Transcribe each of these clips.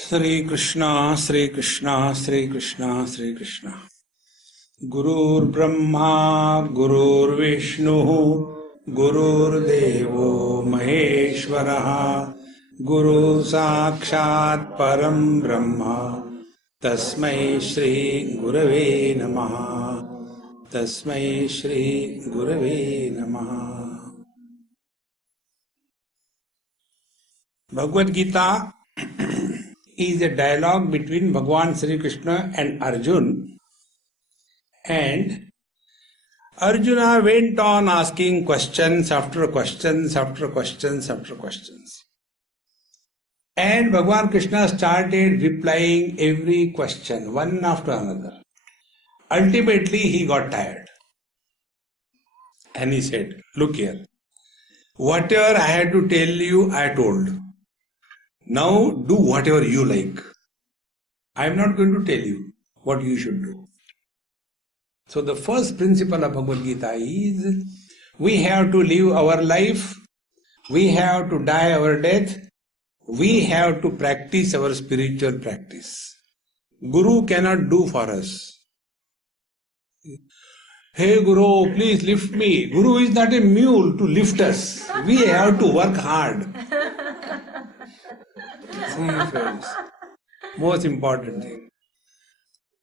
Sri Krishna, Sri Krishna, Sri Krishna, Sri Krishna. Gurur Brahma, Gurur Vishnu, Gurur Devo Maheshwaraha, Guru Sakshat Param Brahma, Tasmai Shri Gurave Namaha, Tasmai Shri Gurave Namaha. Bhagavad Gita is a dialogue between Bhagwan Sri Krishna and Arjun, and Arjuna went on asking questions after questions after questions after questions. And Bhagwan Krishna started replying every question, one after another. Ultimately, he got tired. And he said, look here, whatever I had to tell you, I told. Now do whatever you like. I am not going to tell you what you should do. So the first principle of Bhagavad Gita is, we have to live our life, we have to die our death, we have to practice our spiritual practice. Guru cannot do for us. Hey Guru, please lift me. Guru is not a mule to lift us. We have to work hard. See, friends, most important thing.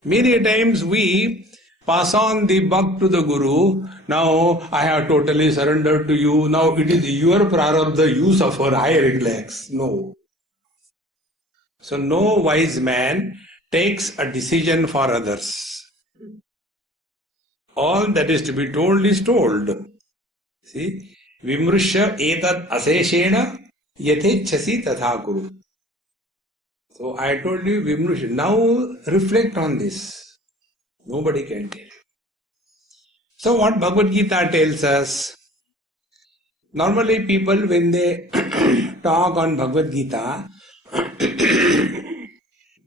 Many times we pass on the buck to the Guru. Now I have totally surrendered to you. Now it is your prarabdha, you suffer, I relax. No. So no wise man takes a decision for others. All that is to be told is told. See? Vimrushya etat aseshena yathechasi tatha kuru. So I told you Vimrushya. Now reflect on this. Nobody can tell you. So what Bhagavad Gita tells us, normally people when they talk on Bhagavad Gita,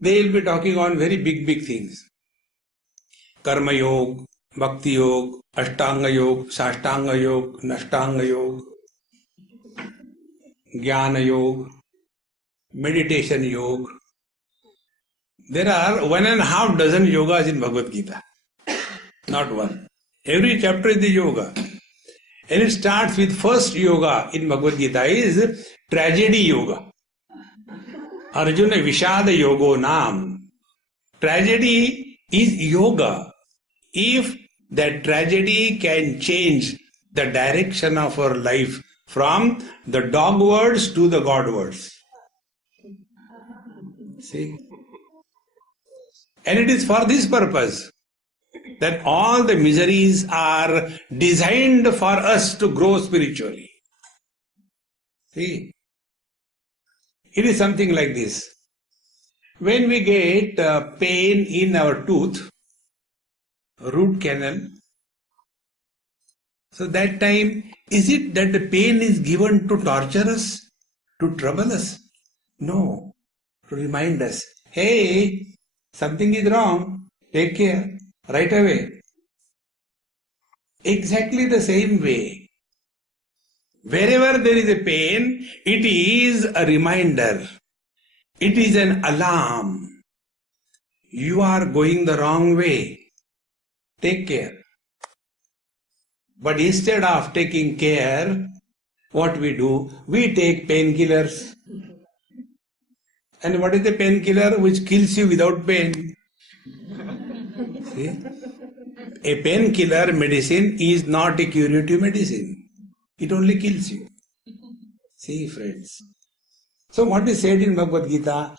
they will be talking on very big things. Karma Yoga, Bhakti Yoga, Ashtanga Yoga, Sashtanga Yoga, Nashtanga Yoga, Jnana Yoga, Meditation Yoga. There are 1.5 dozen yogas in Bhagavad Gita. Not one. Every chapter is the yoga. And it starts with first yoga in Bhagavad Gita is tragedy yoga. Arjuna Vishada Yogo Nam. Tragedy is yoga. If that tragedy can change the direction of our life from the dog words to the God words. See? And it is for this purpose that all the miseries are designed for us to grow spiritually. See? It is something like this. When we get pain in our tooth, root canal, so that time, is it that the pain is given to torture us, to trouble us? No, to remind us, hey, something is wrong, take care, right away. Exactly the same way. Wherever there is a pain, it is a reminder. It is an alarm. You are going the wrong way. Take care. But instead of taking care, what we do? We take painkillers. And what is the painkiller which kills you without pain? See? A painkiller medicine is not a curative medicine. It only kills you. See, friends. So what is said in Bhagavad Gita?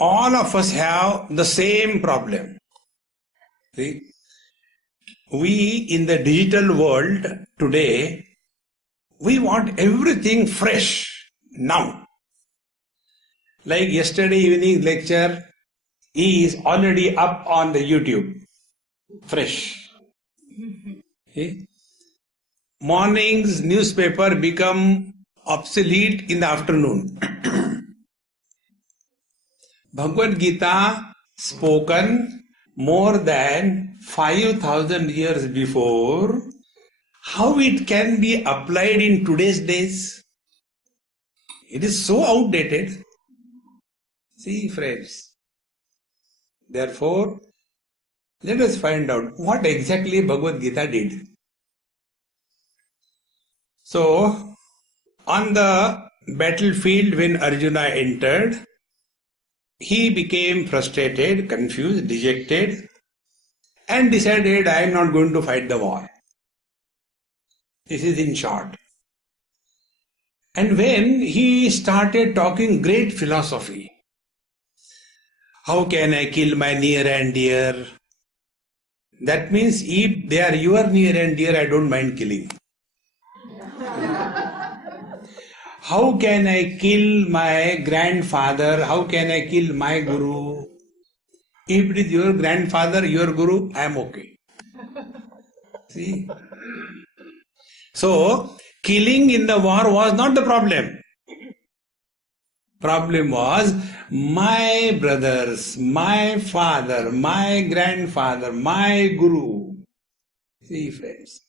All of us have the same problem. See? We in the digital world today, we want everything fresh now. Like yesterday evening lecture is already up on the YouTube. Fresh. See? Morning's newspaper become obsolete in the afternoon. Bhagavad Gita spoken more than 5,000 years before, how it can be applied in today's days? It is so outdated. See, friends. Therefore, let us find out what exactly Bhagavad Gita did. So, on the battlefield when Arjuna entered, he became frustrated, confused, dejected, and decided, I am not going to fight the war. This is in short. And when he started talking great philosophy, how can I kill my near and dear? That means if they are your near and dear, I don't mind killing. How can I kill my grandfather? How can I kill my guru? If it is your grandfather, your guru, I am okay. See? So, killing in the war was not the problem. Problem was my brothers, my father, my grandfather, my guru. See, friends.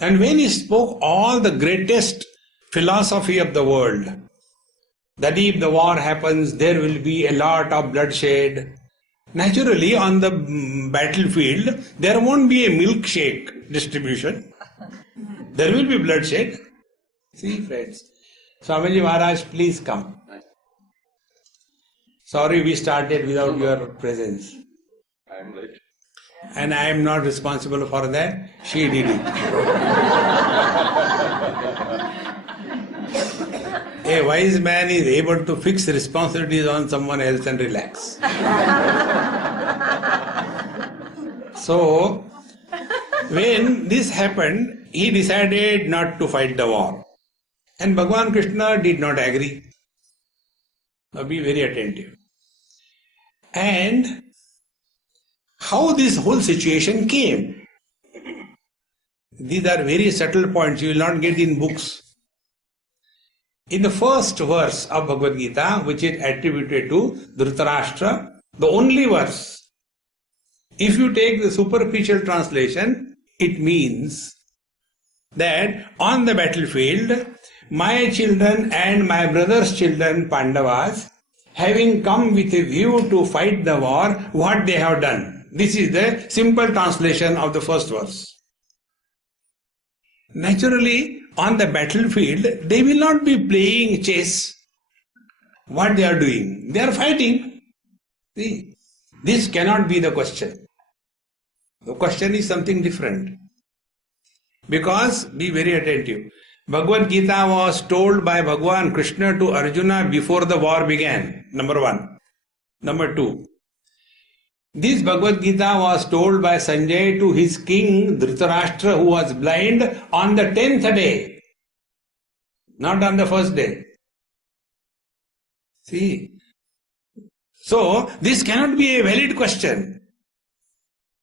And when he spoke all the greatest philosophy of the world, that if the war happens, there will be a lot of bloodshed. Naturally, on the battlefield, there won't be a milkshake distribution. There will be bloodshed. See, friends. Swamiji Maharaj, please come. Sorry we started without your presence. I am late. And I am not responsible for that. She did it. A wise man is able to fix responsibilities on someone else and relax. So, when this happened, he decided not to fight the war. And Bhagavan Krishna did not agree. Now be very attentive. And how this whole situation came. These are very subtle points you will not get in books. In the first verse of Bhagavad Gita, which is attributed to Dhritarashtra, the only verse, if you take the superficial translation, it means that on the battlefield, my children and my brother's children, Pandavas, having come with a view to fight the war, what they have done. This is the simple translation of the first verse. Naturally, on the battlefield, they will not be playing chess. What they are doing? They are fighting. See, this cannot be the question. The question is something different. Because, be very attentive, Bhagavad Gita was told by Bhagavan Krishna to Arjuna before the war began, number one. Number two, this Bhagavad Gita was told by Sanjay to his king Dhritarashtra, who was blind, on the 10th day, not on the first day. See, so this cannot be a valid question.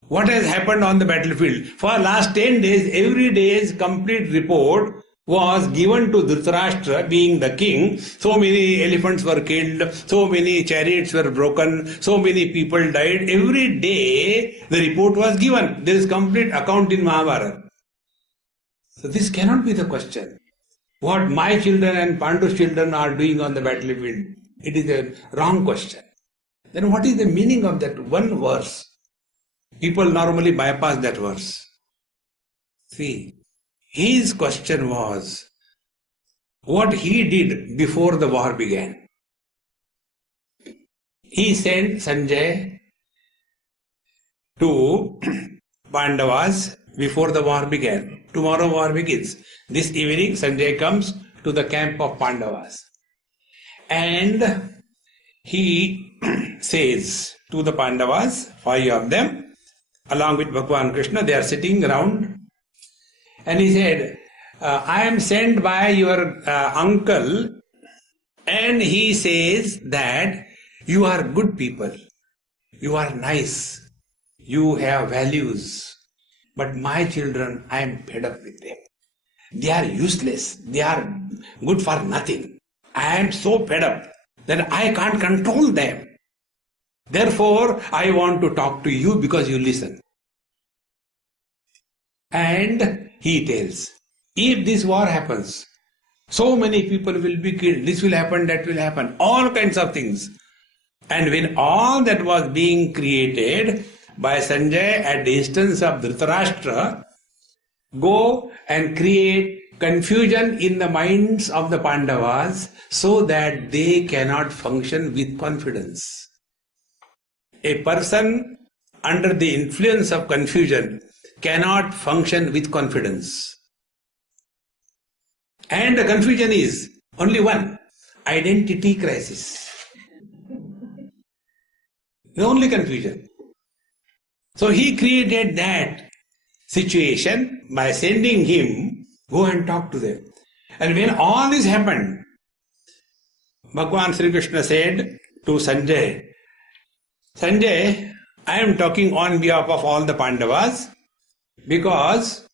What has happened on the battlefield? For last 10 days, every day's complete report was given to Dhritarashtra, being the king. So many elephants were killed, so many chariots were broken, so many people died. Every day the report was given. There is complete account in Mahabharata. So this cannot be the question. What my children and Pandu's children are doing on the battlefield, it is a wrong question. Then what is the meaning of that one verse? People normally bypass that verse. See, his question was what he did before the war began. He sent Sanjay to Pandavas before the war began. Tomorrow war begins. This evening Sanjay comes to the camp of Pandavas. And he says to the Pandavas, 5 of them, along with Bhagavan Krishna, they are sitting around. And he said, I am sent by your uncle, and he says that you are good people, you are nice, you have values, but my children, I am fed up with them. They are useless, they are good for nothing. I am so fed up that I can't control them. Therefore, I want to talk to you because you listen. And he tells, if this war happens, So many people will be killed. This will happen, that will happen. All kinds of things. And when all that was being created by Sanjay at the instance of Dhritarashtra, go and create confusion in the minds of the Pandavas so that they cannot function with confidence. A person under the influence of confusion cannot function with confidence. And the confusion is only one, identity crisis. The only confusion. So he created that situation by sending him, go and talk to them. And when all this happened, Bhagwan Sri Krishna said to Sanjay, Sanjay, I am talking on behalf of all the Pandavas because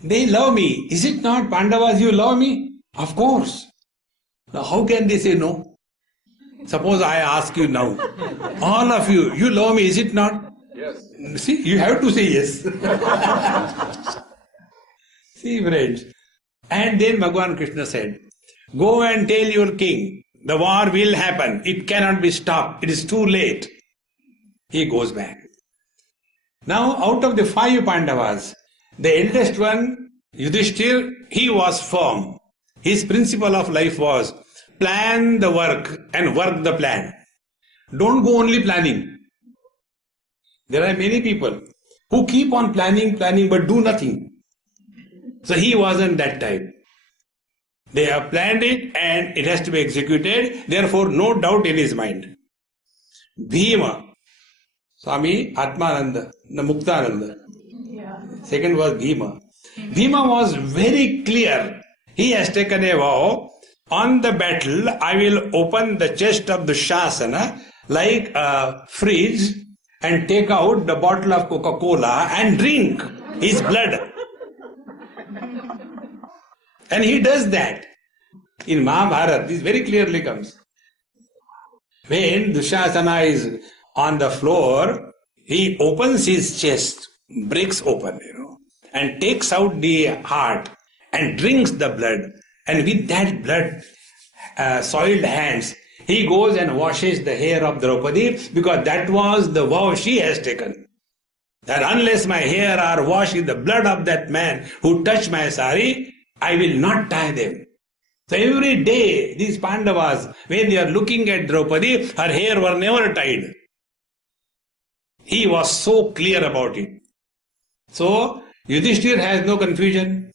they love me. Is it not, Pandavas, you love me? Of course. Now how can they say no? Suppose I ask you now, all of you, you love me, is it not? Yes. See, you have to say yes. See, friends. And then Bhagwan Krishna said, go and tell your king, the war will happen. It cannot be stopped. It is too late. He goes back. Now, out of the 5 Pandavas, the eldest one, Yudhishthir, he was firm. His principle of life was, plan the work and work the plan. Don't go only planning. There are many people who keep on planning but do nothing. So he wasn't that type. They have planned it and it has to be executed. Therefore, no doubt in his mind. Bhima, Swami Atmananda, Muktananda. Second was Bhima. Bhima was very clear. He has taken a vow, on the battle I will open the chest of the Shasana like a fridge and take out the bottle of Coca-Cola and drink his blood. And he does that. In Mahabharata, this very clearly comes. When Dushasana is on the floor, he opens his chest, breaks open, and takes out the heart and drinks the blood. And with that blood, soiled hands, he goes and washes the hair of Draupadi, because that was the vow she has taken. That unless my hair are washed in the blood of that man who touched my sari, I will not tie them. So every day, these Pandavas, when they are looking at Draupadi, her hair were never tied. He was so clear about it. So, Yudhishthir has no confusion.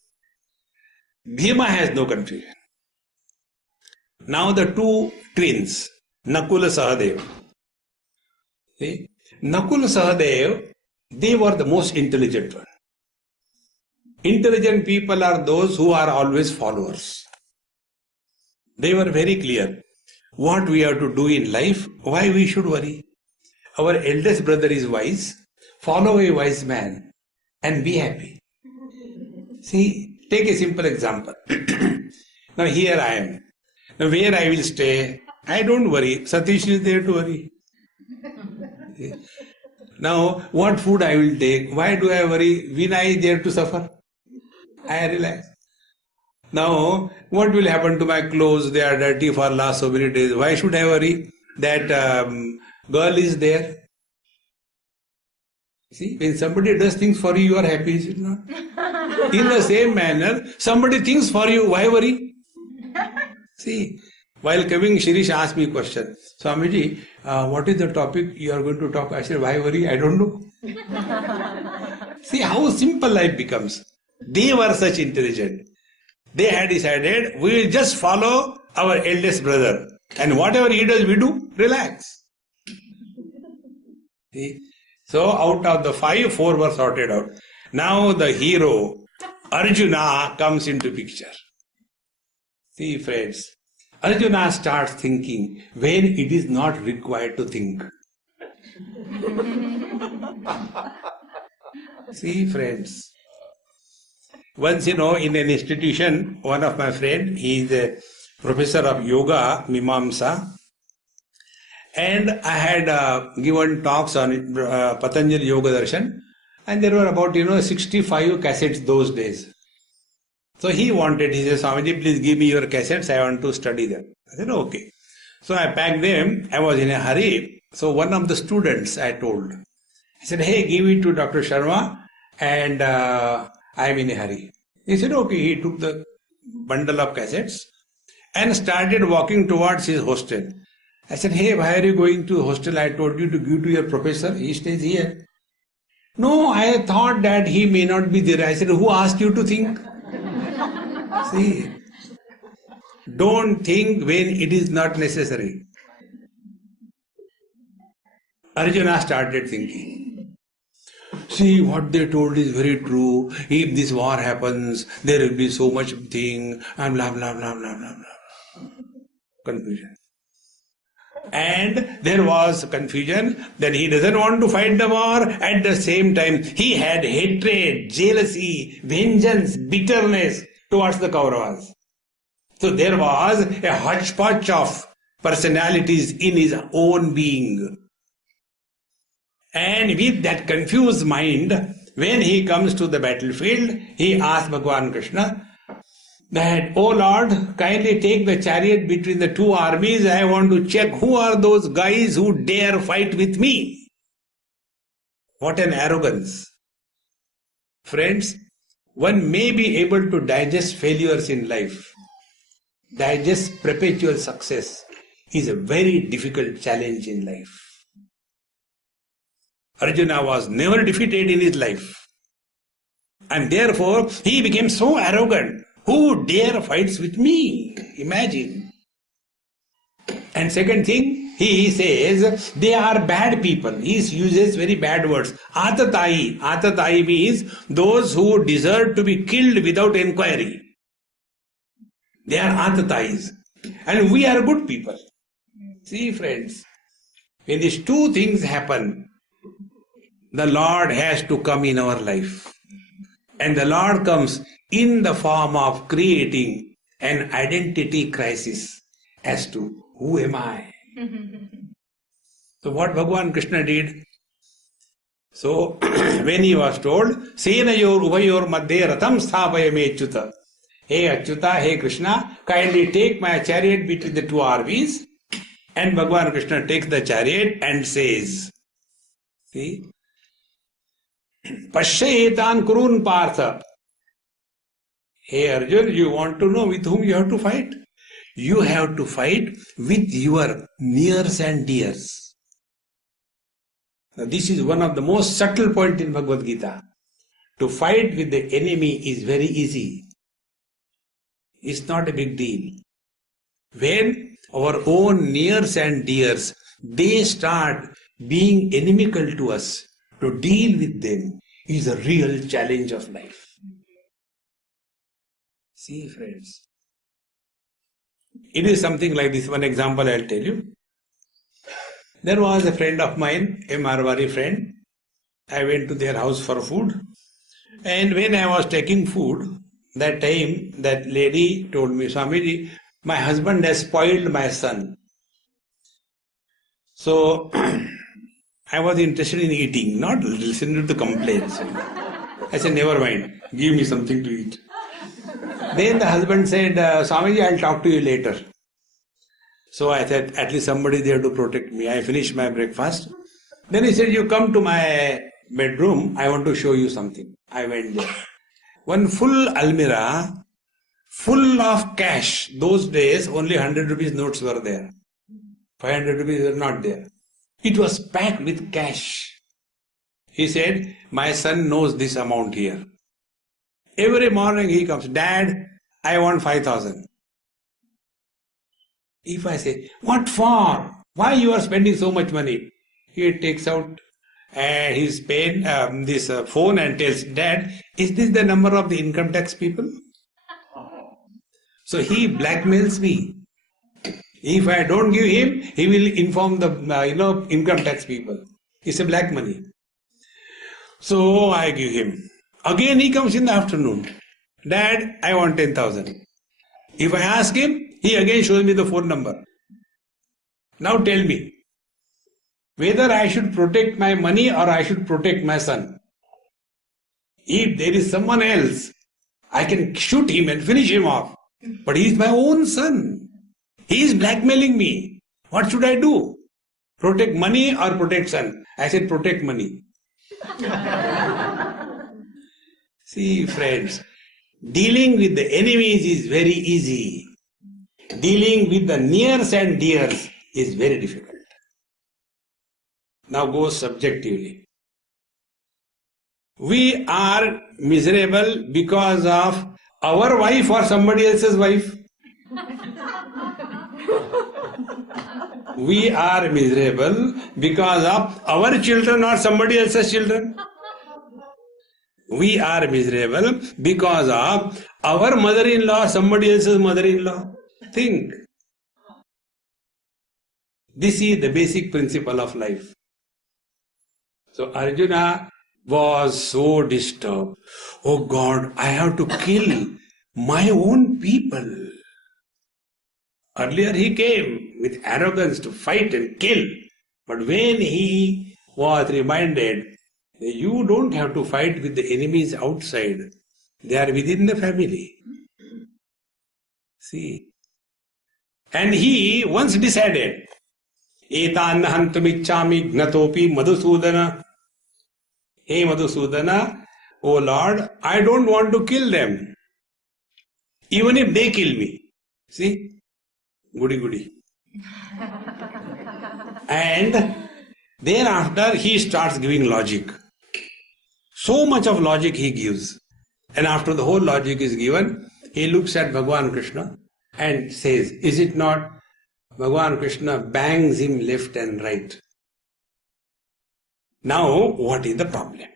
Bhima has no confusion. Now the 2 twins, Nakula Sahadev. See? Nakula Sahadev, they were the most intelligent one. Intelligent people are those who are always followers. They were very clear what we have to do in life, why we should worry. Our eldest brother is wise, follow a wise man and be happy. See, take a simple example. Now here I am. Now where I will stay, I don't worry. Satish is there to worry. Now what food I will take, why do I worry? Vinay is there to suffer. I relax. Now, what will happen to my clothes? They are dirty for last so many days. Why should I worry? That girl is there. See, when somebody does things for you, you are happy, is it not? In the same manner, somebody thinks for you, why worry? See, while coming, Shirish asked me a question. Swamiji, what is the topic you are going to talk? I said, why worry? I don't know. See how simple life becomes. They were such intelligent. They had decided, we will just follow our eldest brother. And whatever he does, we do. Relax. See? So out of the 5, 4 were sorted out. Now the hero, Arjuna, comes into picture. See, friends, Arjuna starts thinking when it is not required to think. See, friends. Once, in an institution, one of my friends, he is a professor of yoga, Mimamsa, and I had given talks on Patanjali Yoga Darshan, and there were about, 65 cassettes those days. So he said, Swamiji, please give me your cassettes, I want to study them. I said, okay. So I packed them, I was in a hurry. So one of the students I told, I said, hey, give it to Dr. Sharma and I'm in a hurry. He said, okay. He took the bundle of cassettes and started walking towards his hostel. I said, hey, why are you going to hostel? I told you to give to your professor. He stays here. No, I thought that he may not be there. I said, who asked you to think? See, don't think when it is not necessary. Arjuna started thinking. See, what they told is very true. If this war happens, there will be so much thing, and blah, blah, blah, blah, blah, blah. Confusion. And there was confusion that he doesn't want to fight the war. At the same time, he had hatred, jealousy, vengeance, bitterness towards the Kauravas. So there was a hodgepodge of personalities in his own being. And with that confused mind, when he comes to the battlefield, he asks Bhagavan Krishna that, oh Lord, kindly take the chariot between the two armies. I want to check who are those guys who dare fight with me. What an arrogance. Friends, one may be able to digest failures in life. Digest perpetual success is a very difficult challenge in life. Arjuna was never defeated in his life. And therefore, he became so arrogant. Who dare fights with me? Imagine. And second thing, he says, they are bad people. He uses very bad words. Atatai. Atatai means those who deserve to be killed without inquiry. They are atatais. And we are good people. See, friends, when these two things happen, the Lord has to come in our life. And the Lord comes in the form of creating an identity crisis as to who am I? So what Bhagavan Krishna did? So when he was told, Senayor Uvayor Madhye Ratham Sthapayame Achyuta. Hey Achyuta, hey Krishna, kindly take my chariot between the two armies. And Bhagavan Krishna takes the chariot and says, see, Pashyaetan Kurun Partha. Hey Arjun, you want to know with whom you have to fight? You have to fight with your nears and dears. Now, this is one of the most subtle points in Bhagavad Gita. To fight with the enemy is very easy. It's not a big deal. When our own nears and dears, they start being inimical to us, to deal with them is a real challenge of life. See, friends, it is something like this. One example I'll tell you. There was a friend of mine, a Marwari friend. I went to their house for food. And when I was taking food, that time that lady told me, Swamiji, my husband has spoiled my son. So I was interested in eating, not listening to the complaints. I said, never mind, give me something to eat. Then the husband said, Swamiji, I'll talk to you later. So I said, at least somebody there to protect me. I finished my breakfast. Then he said, you come to my bedroom, I want to show you something. I went there. One full almirah, full of cash. Those days, only 100 rupees notes were there. 500 rupees were not there. It was packed with cash. He said, my son knows this amount here. Every morning he comes, Dad, I want 5,000. If I say, what for? Why you are spending so much money? He takes out his pen, this phone and tells, Dad, is this the number of the income tax people? So he blackmails me. If I don't give him, he will inform the income tax people. It's a black money. So I give him. Again he comes in the afternoon. Dad, I want 10,000. If I ask him, he again shows me the phone number. Now tell me, whether I should protect my money or I should protect my son. If there is someone else, I can shoot him and finish him off. But he is my own son. He is blackmailing me. What should I do? Protect money or protect son? I said protect money. See, friends, dealing with the enemies is very easy. Dealing with the nears and dears is very difficult. Now go subjectively. We are miserable because of our wife or somebody else's wife. We are miserable because of our children or somebody else's children. We are miserable because of our mother-in-law or somebody else's mother-in-law. Think. This is the basic principle of life. So Arjuna was so disturbed. Oh God, I have to kill my own people. Earlier he came with arrogance to fight and kill. But when he was reminded, you don't have to fight with the enemies outside. They are within the family. See. And he once decided, Etan hantumichami gnatopi Madhusudana. Hey Madhusudana, oh Lord, I don't want to kill them. Even if they kill me. See? Goody goody. And thereafter he starts giving logic. So much of logic he gives. And after the whole logic is given, he looks at Bhagavan Krishna and says, is it not? Bhagavan Krishna bangs him left and right. Now, what is the problem?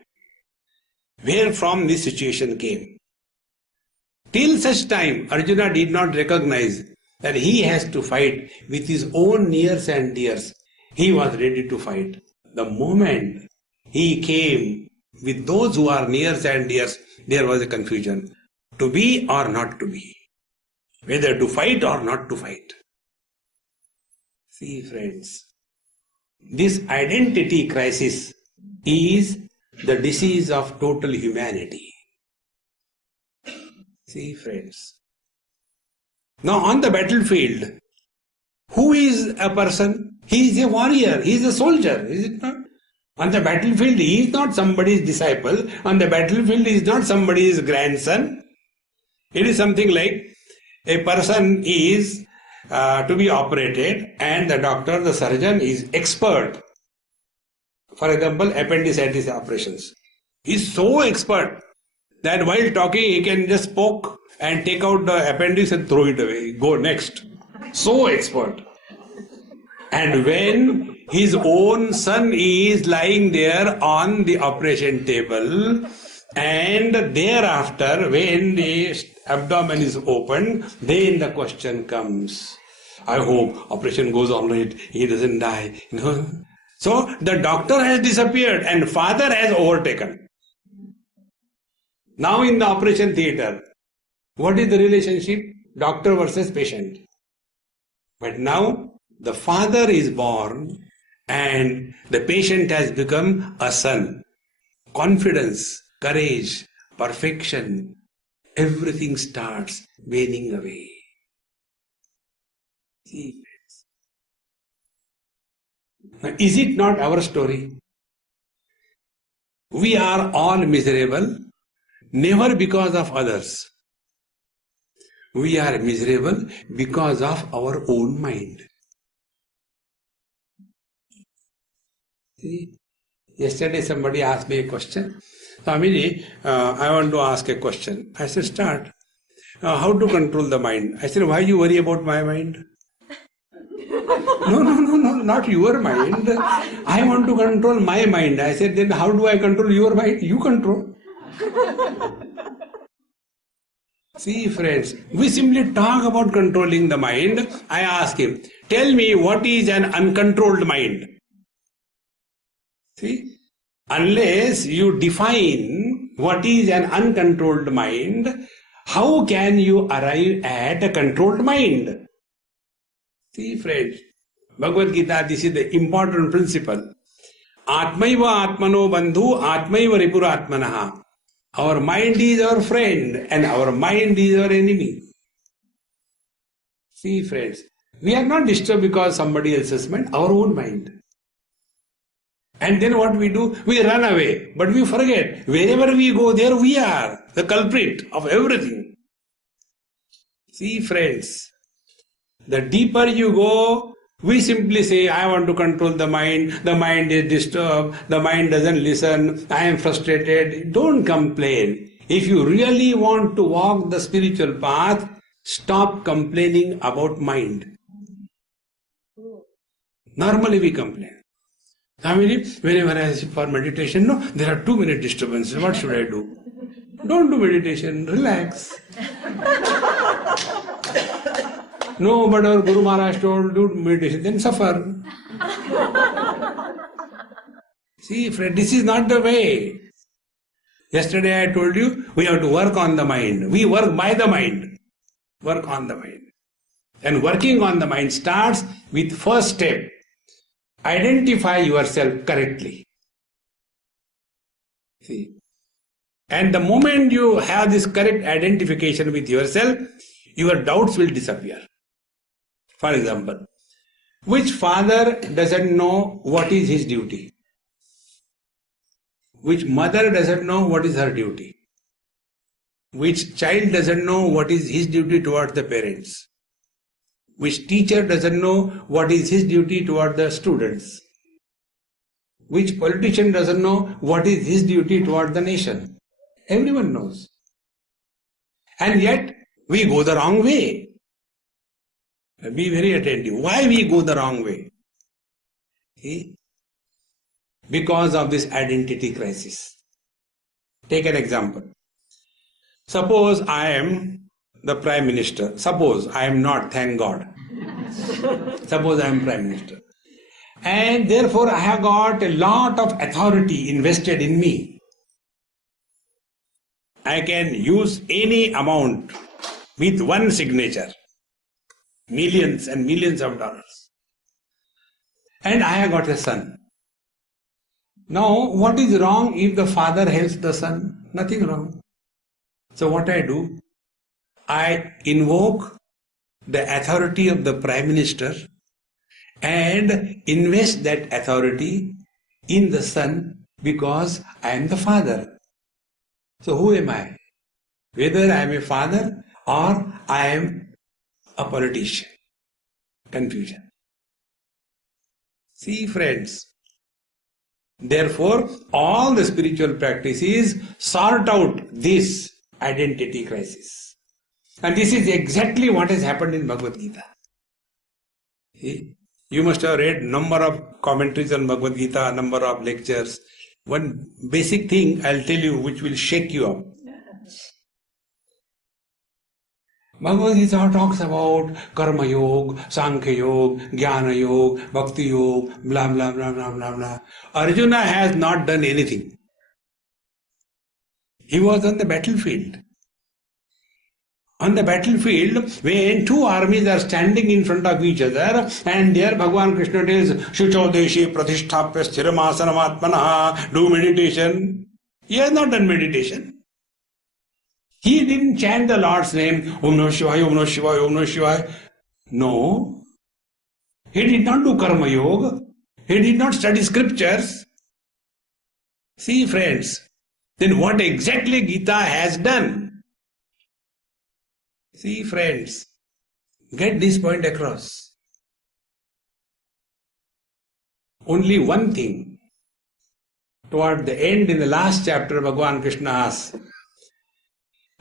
Where from this situation came? Till such time, Arjuna did not recognize that he has to fight with his own nears and dears. He was ready to fight. The moment he came with those who are nears and dears, there was a confusion. To be or not to be. Whether to fight or not to fight. See, friends, this identity crisis is the disease of total humanity. See, friends. Now on the battlefield, who is a person? He is a warrior, he is a soldier, is it not? On the battlefield, he is not somebody's disciple. On the battlefield, he is not somebody's grandson. It is something like a person is to be operated and the doctor, the surgeon is expert. For example, appendicitis operations. He is so expert that while talking he can just poke and take out the appendix and throw it away. Go next. So expert. And when his own son is lying there on the operation table, and thereafter when the abdomen is opened, then the question comes, I hope operation goes all right, he doesn't die. No. So the doctor has disappeared and father has overtaken. Now in the operation theatre, what is the relationship? Doctor versus patient. But now the father is born and the patient has become a son. Confidence, courage, perfection, everything starts waning away. See, now, is it not our story? We are all miserable, never because of others. We are miserable because of our own mind. See? Yesterday somebody asked me a question. Swamiji, I want to ask a question. I said, start. How to control the mind? I said, why you worry about my mind? No, not your mind. I want to control my mind. I said, then how do I control your mind? You control. See, friends, we simply talk about controlling the mind. I ask him, tell me what is an uncontrolled mind? See, unless you define what is an uncontrolled mind, how can you arrive at a controlled mind? See, friends, Bhagavad Gita, this is the important principle. Atmaiva atmano bandhu, atmaiva ripuratmanaha. Our mind is our friend and our mind is our enemy. See, friends, we are not disturbed because somebody else's mind, our own mind. And then what we do? We run away. But we forget, wherever we go, there we are, the culprit of everything. See, friends, the deeper you go, we simply say, I want to control the mind is disturbed, the mind doesn't listen, I am frustrated. Don't complain. If you really want to walk the spiritual path, stop complaining about mind. Normally we complain. I mean, whenever I sit for meditation, no, there are too many disturbances. What should I do? Don't do meditation, relax. No, but our Guru Maharaj told, do meditation, then suffer. See, friend, this is not the way. Yesterday I told you, we have to work on the mind. We work by the mind. Work on the mind. And working on the mind starts with first step. Identify yourself correctly. See. And the moment you have this correct identification with yourself, your doubts will disappear. For example, which father doesn't know what is his duty? Which mother doesn't know what is her duty? Which child doesn't know what is his duty towards the parents? Which teacher doesn't know what is his duty toward the students? Which politician doesn't know what is his duty toward the nation? Everyone knows. And yet, we go the wrong way. Be very attentive. Why we go the wrong way? See? Because of this identity crisis. Take an example. Suppose I am the Prime Minister. Suppose I am not, thank God. Suppose I am Prime Minister. And therefore I have got a lot of authority invested in me. I can use any amount with one signature. Millions and millions of dollars. And I have got a son. Now, what is wrong if the father helps the son? Nothing wrong. So what I do? I invoke the authority of the Prime Minister and invest that authority in the son because I am the father. So who am I? Whether I am a father or I am a politician. Confusion. See, friends, therefore all the spiritual practices sort out this identity crisis. And this is exactly what has happened in Bhagavad Gita. See? You must have read number of commentaries on Bhagavad Gita, number of lectures. One basic thing I'll tell you which will shake you up. Bhagavad Gita talks about Karma Yoga, Sankhya Yoga, Jnana Yoga, Bhakti Yoga, blah blah blah blah blah blah. Arjuna has not done anything. He was on the battlefield. On the battlefield, when two armies are standing in front of each other, and there Bhagavan Krishna tells, Shucho Deshi Pratisthapya Sthiramasana Atmanaha, do meditation. He has not done meditation. He didn't chant the Lord's name, Om Namah Shivaya, Om Namah Shivaya, Om Namah Shivaya. No. He did not do Karma Yoga. He did not study scriptures. See, friends, then what exactly Gita has done? See, friends, get this point across. Only one thing. Toward the end, in the last chapter, Bhagavan Krishna asks,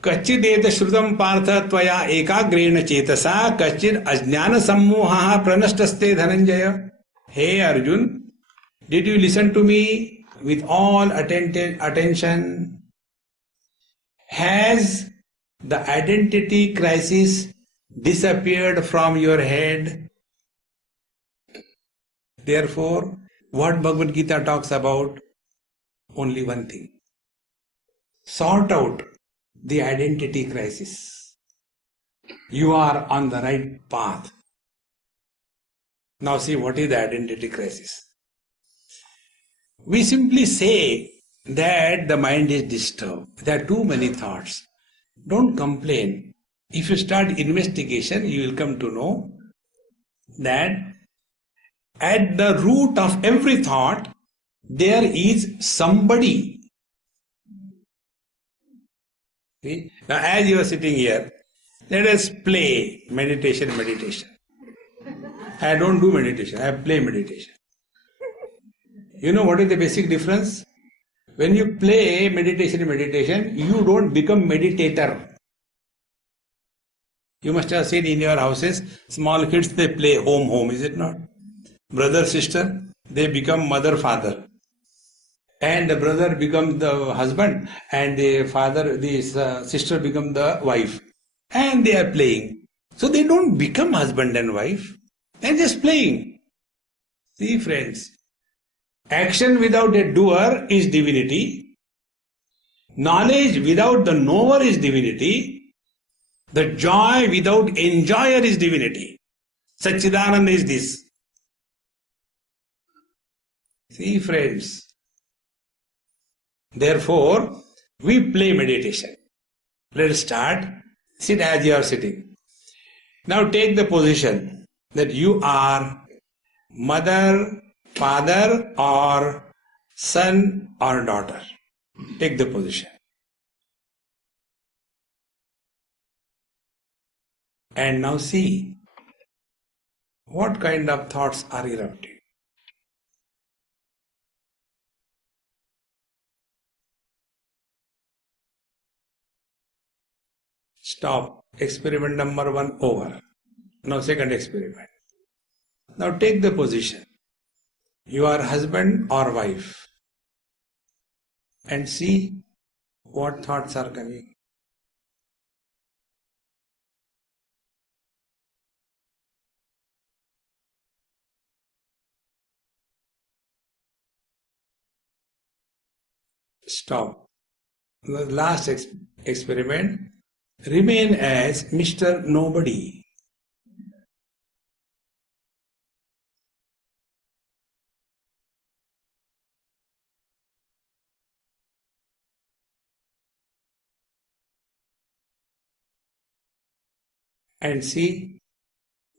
Kachideta Shrutam Partha Tvaya Ekagrena Chetasa Kachid Ajnana Sammoha Pranashtaste Dhananjaya. Hey Arjun, did you listen to me with all attention? Has the identity crisis disappeared from your head? Therefore, what Bhagavad Gita talks about? Only one thing. Sort out the identity crisis. You are on the right path. Now see, what is the identity crisis? We simply say that the mind is disturbed. There are too many thoughts. Don't complain. If you start investigation, you will come to know that at the root of every thought, there is somebody. See? Now, as you are sitting here, let us play meditation. I don't do meditation, I play meditation. You know what is the basic difference? When you play meditation, you don't become meditator. You must have seen in your houses, small kids, they play home, is it not? Brother, sister, they become mother, father. And the brother becomes the husband, and the father, the sister becomes the wife. And they are playing. So they don't become husband and wife. They're just playing. See, friends, action without a doer is divinity. Knowledge without the knower is divinity. The joy without enjoyer is divinity. Satchidananda is this. See, friends. Therefore, we play meditation. Let us start. Sit as you are sitting. Now take the position that you are mother, father, or son or daughter. Take the position. And now see what kind of thoughts are erupting. Stop. Experiment number 1 over. Now second experiment. Now take the position. You are husband or wife. And see what thoughts are coming. Stop. The last experiment. Remain as Mr. Nobody. And see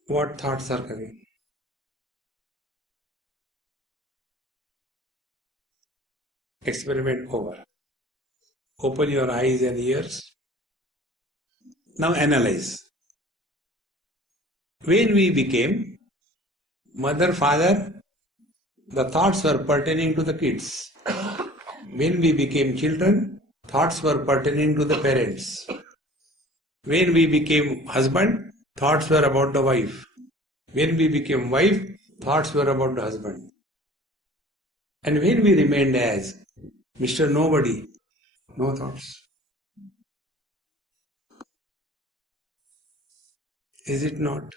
what thoughts are coming. Experiment over. Open your eyes and ears. Now analyze. When we became mother, father, the thoughts were pertaining to the kids. When we became children, thoughts were pertaining to the parents. When we became husband, thoughts were about the wife. When we became wife, thoughts were about the husband. And when we remained as Mr. Nobody, no thoughts. Is it not?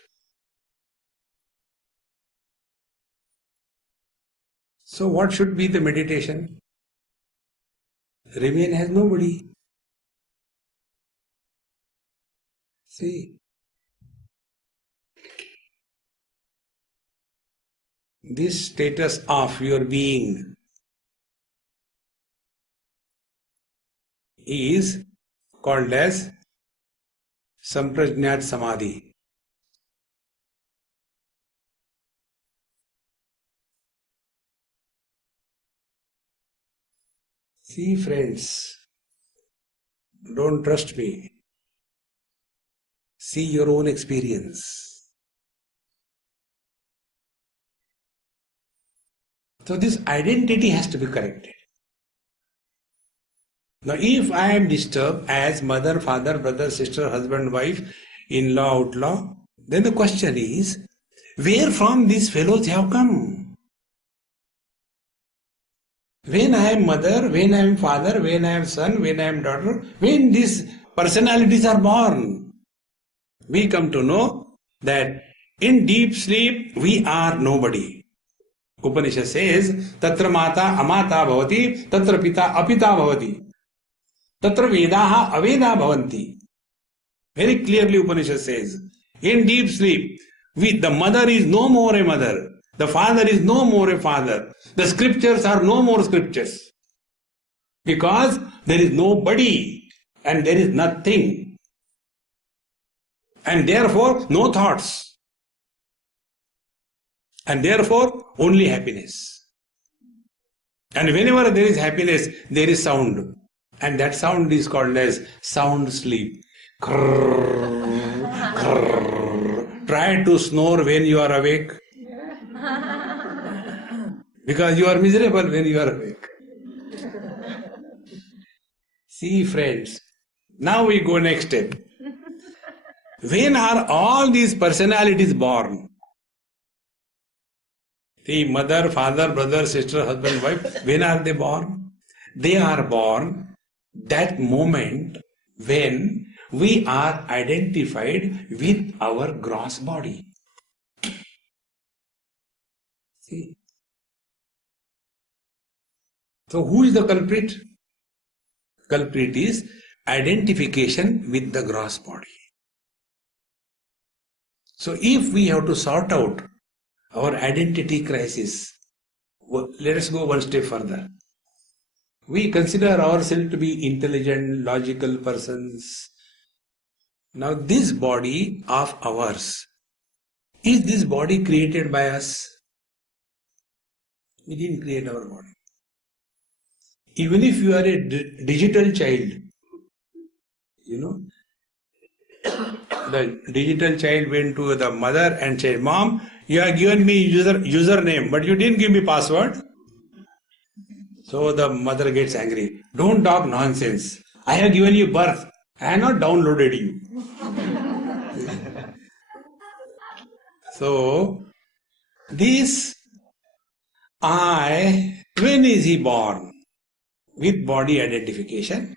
So what should be the meditation? Remain as nobody. See. This status of your being is called as Samprajñat Samadhi. See, friends, don't trust me. See your own experience. So this identity has to be corrected. Now if I am disturbed as mother, father, brother, sister, husband, wife, in-law, outlaw, then the question is, where from these fellows have come? When I am mother, when I am father, when I am son, when I am daughter, when these personalities are born, we come to know that in deep sleep we are nobody. Upanishad says, Tatra mata amata bhavati, Tatra pita apita bhavati, Tatra vedaha aveda bhavanti. Very clearly Upanishad says, in deep sleep, the mother is no more a mother. The father is no more a father. The scriptures are no more scriptures. Because there is nobody and there is nothing. And therefore, no thoughts. And therefore, only happiness. And whenever there is happiness, there is sound. And that sound is called as sound sleep. Krrr, krrr. Try to snore when you are awake. Because you are miserable when you are awake. See, friends, now we go next step. When are all these personalities born? The mother, father, brother, sister, husband, wife, when are they born? They are born that moment when we are identified with our gross body. See? So who is the culprit? Culprit is identification with the gross body. So if we have to sort out our identity crisis, let us go one step further. We consider ourselves to be intelligent, logical persons. Now this body of ours, is this body created by us? We didn't create our body. Even if you are a digital child, the digital child went to the mother and said, "Mom, you have given me username, but you didn't give me password." So the mother gets angry. "Don't talk nonsense. I have given you birth. I have not downloaded you." So this I, when is he born? With body identification.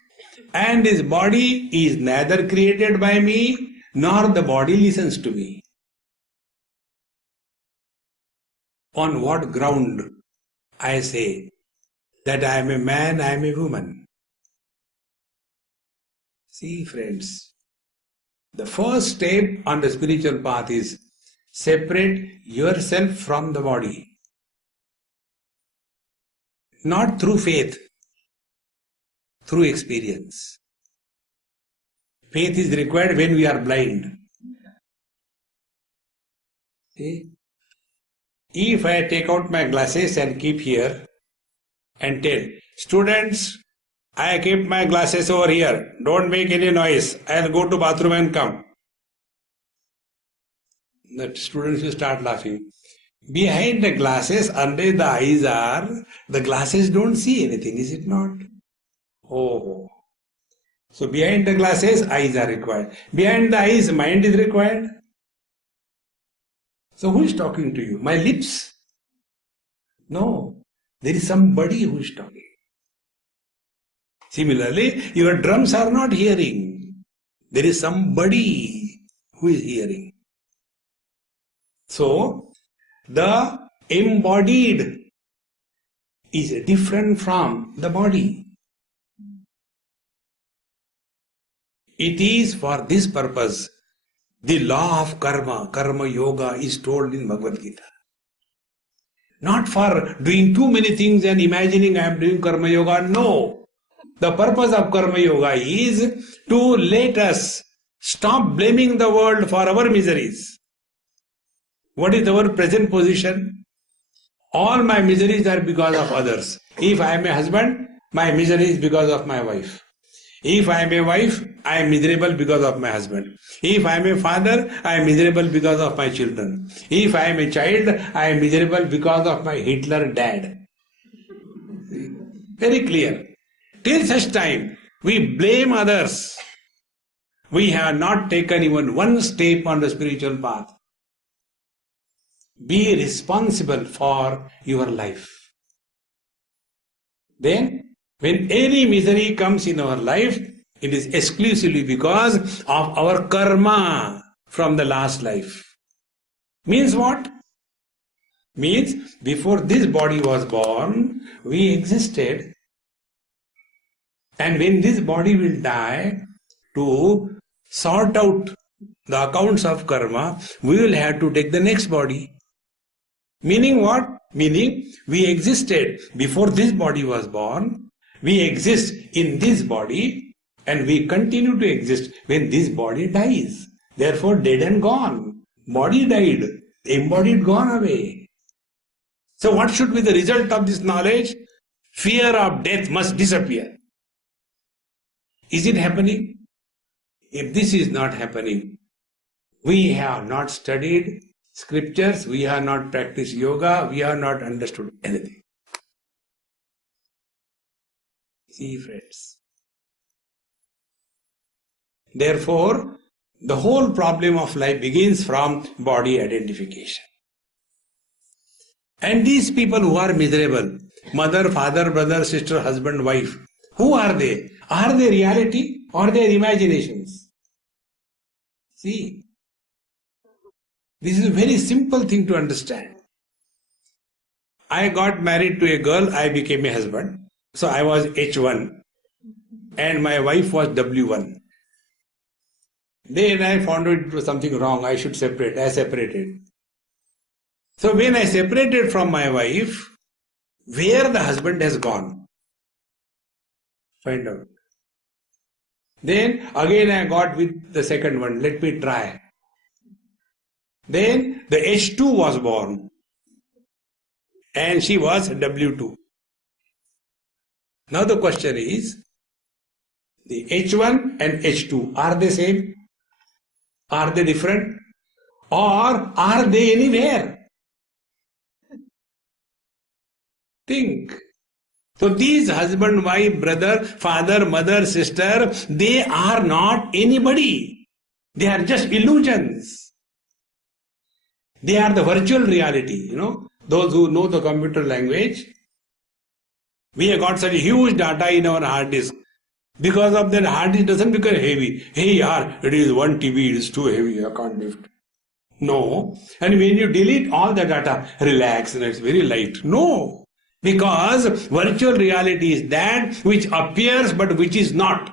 And his body is neither created by me, nor the body listens to me. On what ground I say that I am a man, I am a woman? See, friends, the first step on the spiritual path is separate yourself from the body. Not through faith, through experience. Faith is required when we are blind. See? If I take out my glasses and keep here and tell, "Students, I kept my glasses over here. Don't make any noise. I'll go to bathroom and come." The students will start laughing. Behind the glasses, under the eyes are, the glasses don't see anything, is it not? Oh. So behind the glasses, eyes are required. Behind the eyes, mind is required. So who is talking to you? My lips? No. There is somebody who is talking. Similarly, your drums are not hearing. There is somebody who is hearing. So, the embodied is different from the body. It is for this purpose the law of karma, karma yoga is told in Bhagavad Gita. Not for doing too many things and imagining I am doing karma yoga. No. The purpose of karma yoga is to let us stop blaming the world for our miseries. What is our present position? All my miseries are because of others. If I am a husband, my misery is because of my wife. If I am a wife, I am miserable because of my husband. If I am a father, I am miserable because of my children. If I am a child, I am miserable because of my Hitler dad. Very clear. Till such time, we blame others. We have not taken even one step on the spiritual path. Be responsible for your life. Then, when any misery comes in our life, it is exclusively because of our karma from the last life. Means what? Means before this body was born, we existed. And when this body will die, to sort out the accounts of karma, we will have to take the next body. Meaning what? Meaning we existed before this body was born. We exist in this body and we continue to exist when this body dies. Therefore, dead and gone. Body died, embodied gone away. So what should be the result of this knowledge? Fear of death must disappear. Is it happening? If this is not happening, we have not studied scriptures, we have not practiced yoga, we have not understood anything. See, friends. Therefore, the whole problem of life begins from body identification. And these people who are miserable, mother, father, brother, sister, husband, wife, who are they? Are they reality or their imaginations? See, this is a very simple thing to understand. I got married to a girl, I became a husband. So I was H1 and my wife was W1. Then I found out it was something wrong, I should separate. I separated. So when I separated from my wife, where the husband has gone? Find out. Then again I got with the second one, let me try. Then the H2 was born and she was W2. Now the question is, the H1 and H2, are they same? Are they different? Or are they anywhere? Think. So these husband, wife, brother, father, mother, sister, they are not anybody. They are just illusions. They are the virtual reality, Those who know the computer language, we have got such huge data in our hard disk. Because of that, hard disk doesn't become heavy. Hey, yaar, it is 1 TB, it is too heavy, I can't lift. No. And when you delete all the data, relax, and it's very light. No. Because virtual reality is that which appears but which is not.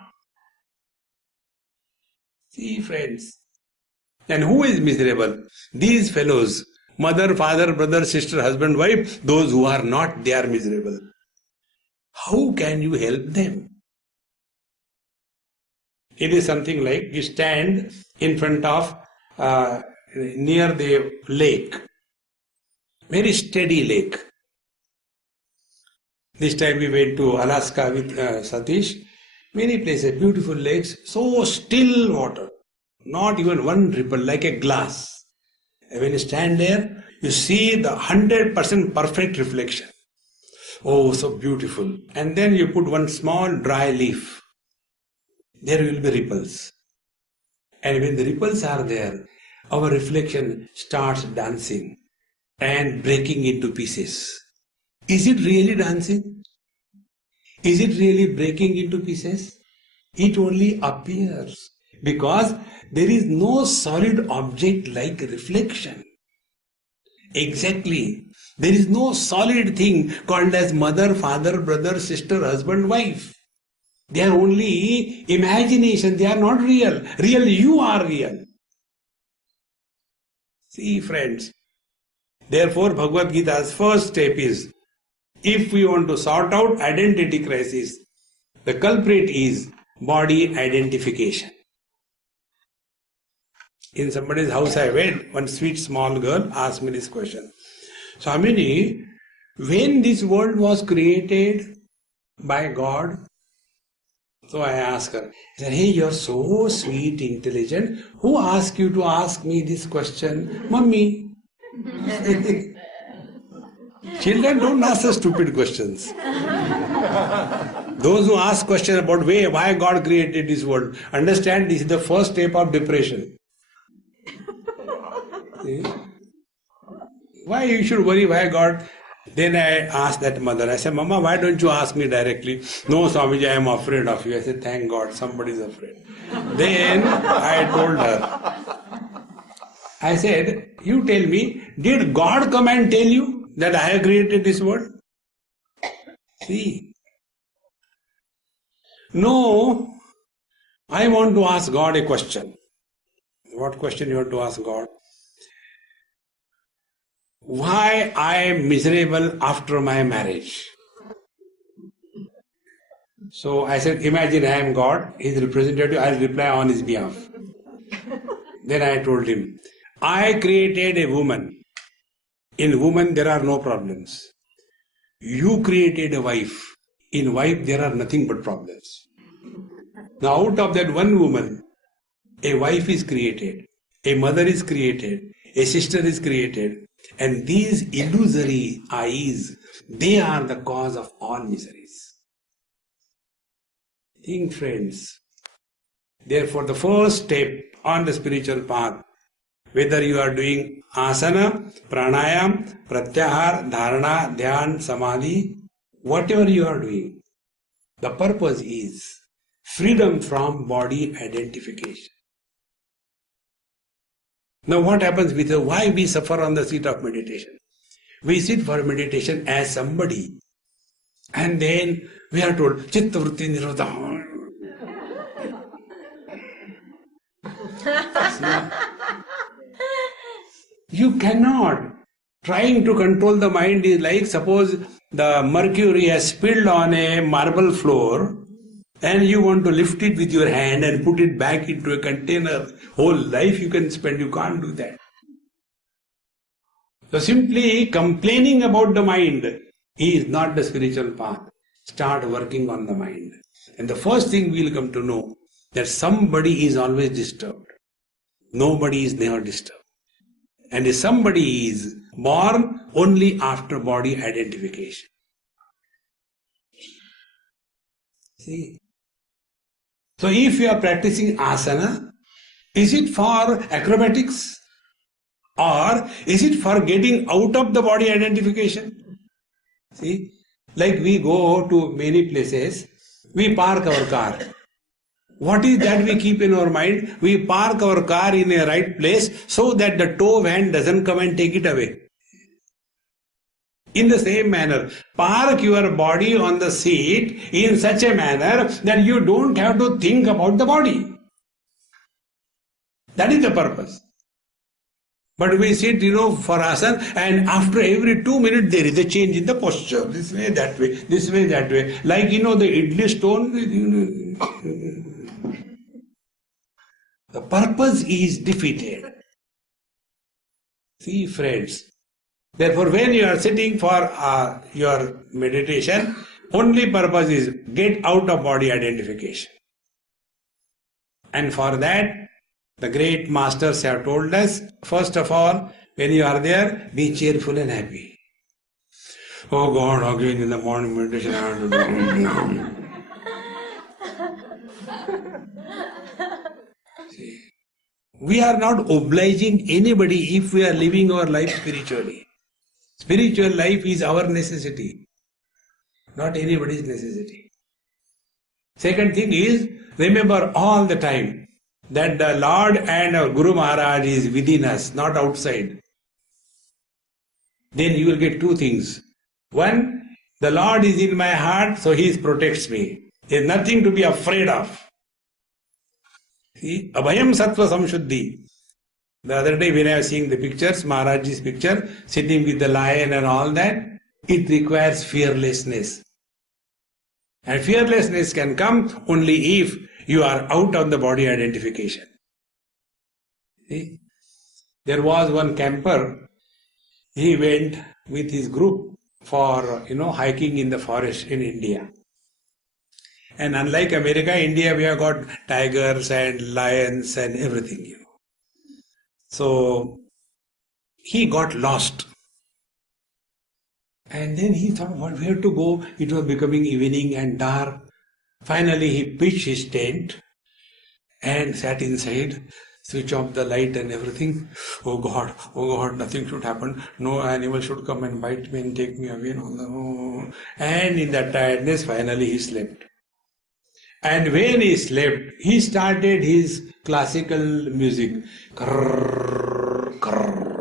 See, friends. And who is miserable? These fellows. Mother, father, brother, sister, husband, wife. Those who are not, they are miserable. How can you help them? It is something like you stand in front of, near the lake. Very steady lake. This time we went to Alaska with Satish. Many places, beautiful lakes, so still water. Not even one ripple, like a glass. And when you stand there, you see the 100% perfect reflection. Oh, so beautiful. And then you put one small dry leaf. There will be ripples. And when the ripples are there, our reflection starts dancing and breaking into pieces. Is it really dancing? Is it really breaking into pieces? It only appears because there is no solid object like reflection. Exactly. There is no solid thing called as mother, father, brother, sister, husband, wife. They are only imagination. They are not real. Real, you are real. See, friends. Therefore, Bhagavad Gita's first step is, if we want to sort out identity crisis, the culprit is body identification. In somebody's house I went, one sweet small girl asked me this question. Swamiji, when this world was created by God, so I asked her, I said, hey, you're so sweet, intelligent. Who asked you to ask me this question? Mummy. Children don't ask us stupid questions. Those who ask questions about why God created this world, understand this is the first step of depression. See? Why you should worry why God? Then I asked that mother, I said, Mama, why don't you ask me directly? No, Swamiji, I am afraid of you. I said, thank God, somebody is afraid. Then I told her, I said, you tell me, did God come and tell you that I have created this world? See. No, I want to ask God a question. What question you want to ask God? Why I am miserable after my marriage? So I said, imagine I am God, his representative, I'll reply on his behalf. Then I told him, I created a woman. In woman there are no problems. You created a wife. In wife there are nothing but problems. Now out of that one woman, a wife is created, a mother is created, a sister is created, and these illusory eyes, they are the cause of all miseries. Think, friends. Therefore, the first step on the spiritual path, whether you are doing asana, pranayam, pratyahar, dharana, dhyan, samadhi, whatever you are doing, the purpose is freedom from body identification. Now what happens with why we suffer on the seat of meditation? We sit for meditation as somebody, and then we are told, Chitta Vritti Nirodha. You cannot. Trying to control the mind is like, suppose the mercury has spilled on a marble floor and you want to lift it with your hand and put it back into a container. Whole life you can spend, you can't do that. So simply complaining about the mind is not the spiritual path. Start working on the mind. And the first thing we'll come to know that somebody is always disturbed. Nobody is never disturbed. And if somebody is born only after body identification. See? So if you are practicing asana, is it for acrobatics? Or is it for getting out of the body identification? See? Like we go to many places, we park our car. What is that we keep in our mind? We park our car in a right place so that the tow van doesn't come and take it away. In the same manner, park your body on the seat in such a manner that you don't have to think about the body. That is the purpose. But we sit, for asana, and after every 2 minutes there is a change in the posture. This way, that way, this way, that way. Like, the idli stone. The purpose is defeated. See, friends. Therefore, when you are sitting for your meditation, only purpose is get out of body identification. And for that, the great masters have told us, first of all, when you are there, be cheerful and happy. Oh God, again in the morning meditation I have to do. See, we are not obliging anybody if we are living our life spiritually. Spiritual life is our necessity, not anybody's necessity. Second thing is, remember all the time that the Lord and our Guru Maharaj is within us, not outside. Then you will get two things. One, the Lord is in my heart, so He protects me. There is nothing to be afraid of. See, Abhayam Sattva Samshuddhi. The other day when I was seeing the pictures, Maharaj's picture, sitting with the lion and all that, it requires fearlessness. And fearlessness can come only if you are out of the body identification. See? There was one camper, he went with his group for, hiking in the forest in India. And unlike America, India, we have got tigers and lions and everything, So, he got lost. And then he thought, where to go? It was becoming evening and dark. Finally, he pitched his tent and sat inside, switch off the light and everything. Oh God, nothing should happen. No animal should come and bite me and take me away. And in that tiredness, finally he slept. And when he slept, he started his classical music. Krrr, krrr.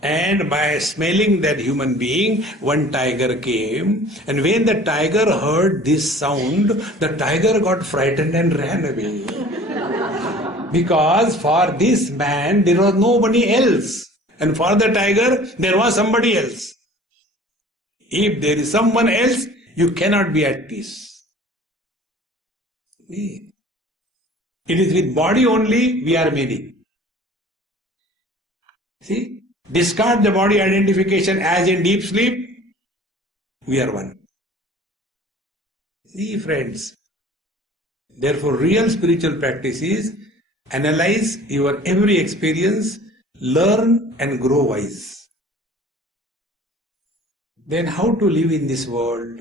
And by smelling that human being, one tiger came. And when the tiger heard this sound, the tiger got frightened and ran away. Because for this man, there was nobody else. And for the tiger, there was somebody else. If there is someone else, you cannot be at peace. It is with body only we are many. See, discard the body identification as in deep sleep, we are one. See, friends, therefore real spiritual practice is analyze your every experience, learn and grow wise. Then how to live in this world?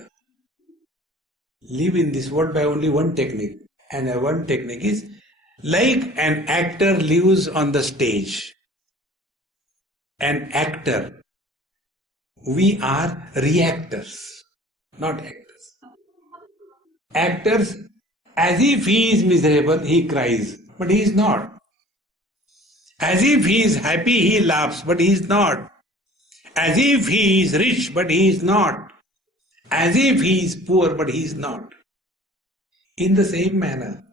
Live in this world by only one technique. And one technique is like an actor lives on the stage. An actor. We are reactors, not actors. Actors, as if he is miserable, he cries, but he is not. As if he is happy, he laughs, but he is not. As if he is rich, but he is not. As if he is poor, but he is not. In the same manner,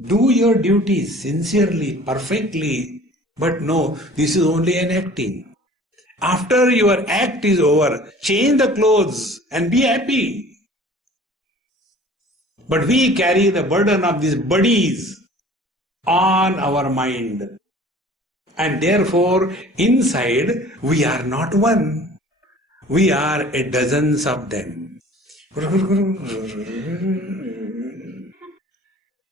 do your duties sincerely, perfectly, but no, this is only an acting. After your act is over, change the clothes and be happy. But we carry the burden of these bodies on our mind. And therefore, inside, we are not one. We are a dozens of them.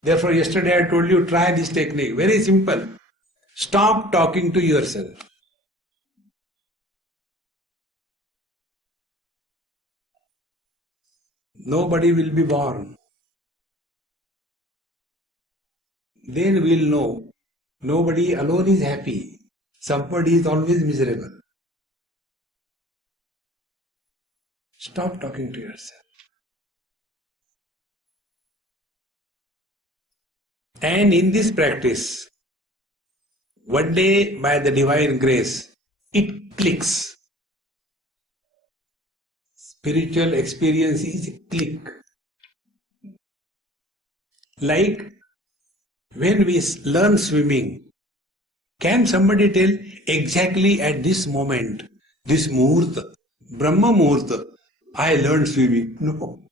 Therefore, yesterday I told you, try this technique. Very simple. Stop talking to yourself. Nobody will be born. Then we'll know. Nobody alone is happy. Somebody is always miserable. Stop talking to yourself. And in this practice, one day by the divine grace, it clicks. Spiritual experience is a click. Like when we learn swimming, can somebody tell exactly at this moment, this Muhurta, Brahma Muhurta, I learned swimming? No.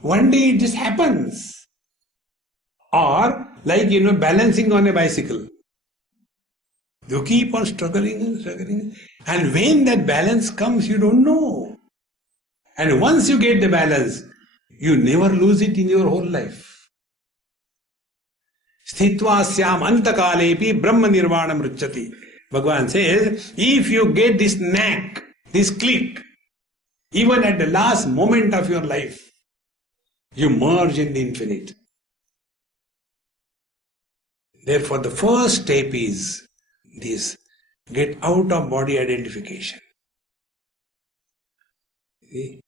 One day it just happens. Or like, balancing on a bicycle. You keep on struggling and struggling. And when that balance comes, you don't know. And once you get the balance, you never lose it in your whole life. Sthitva syam antakalepi brahma nirvanam ruchyati. Bhagavan says, if you get this knack, this click, even at the last moment of your life, you merge in the infinite. Therefore, the first step is this: get out of body identification. See?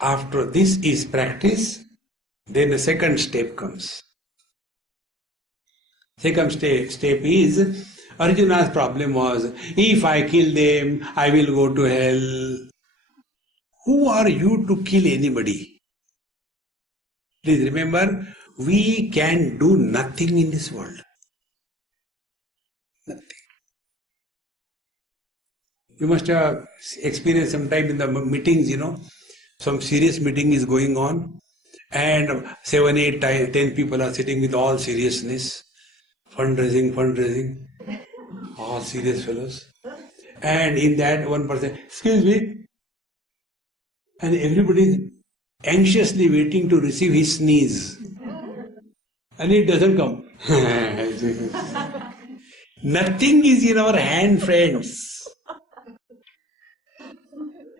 After this is practice, then the second step comes. Second step is, Arjuna's problem was, if I kill them, I will go to hell. Who are you to kill anybody? Please remember, we can do nothing in this world. Nothing. You must have experienced sometime in the meetings, some serious meeting is going on, and 7, 8, 10 people are sitting with all seriousness, fundraising, all serious fellows. And in that one person, excuse me, and everybody is anxiously waiting to receive his sneeze. And it doesn't come. Nothing is in our hand, friends.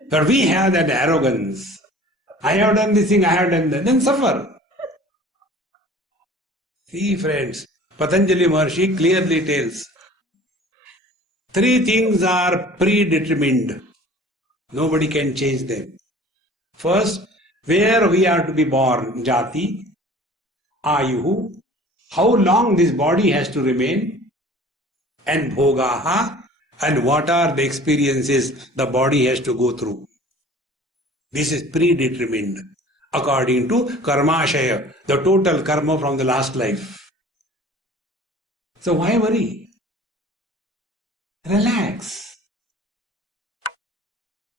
But we have that arrogance. I have done this thing, I have done that. Then suffer. See, friends, Patanjali Maharshi clearly tells, 3 things are predetermined. Nobody can change them. First, where we are to be born, jati, ayuhu, how long this body has to remain, and bhogaha, and what are the experiences the body has to go through. This is predetermined according to karmashaya, the total karma from the last life. So why worry? Relax.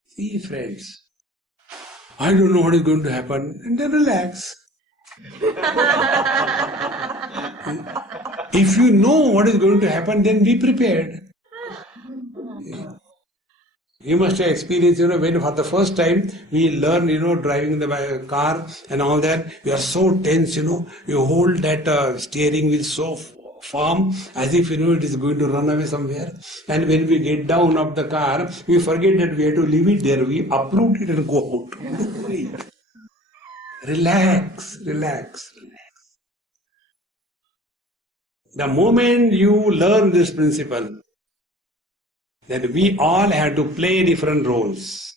See, friends, I don't know what is going to happen. And then relax. If you know what is going to happen, then be prepared. You must have experienced, when for the first time we learn, driving the car and all that, we are so tense, you hold that steering wheel so firm as if, it is going to run away somewhere. And when we get down of the car, we forget that we have to leave it there. We uproot it and go out. Relax, relax, relax. The moment you learn this principle, that we all have to play different roles.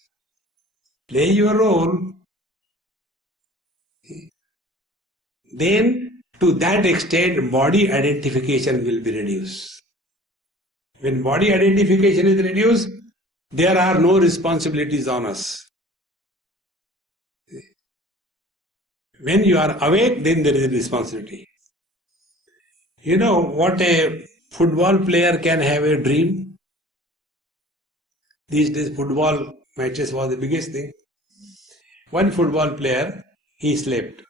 Play your role. Then, to that extent, body identification will be reduced. When body identification is reduced, there are no responsibilities on us. When you are awake, then there is a responsibility. You know what a football player can have a dream? These days football matches was the biggest thing. One football player, he slept.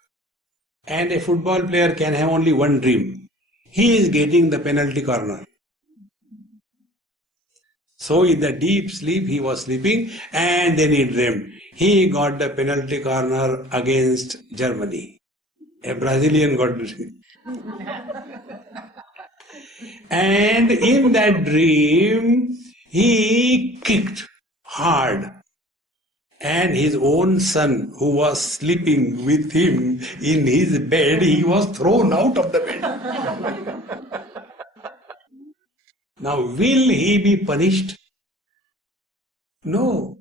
And a football player can have only one dream. He is getting the penalty corner. So in the deep sleep he was sleeping and then he dreamed. He got the penalty corner against Germany. A Brazilian got the dream. And in that dream, he kicked hard. And his own son, who was sleeping with him in his bed, he was thrown out of the bed. Now, will he be punished? No.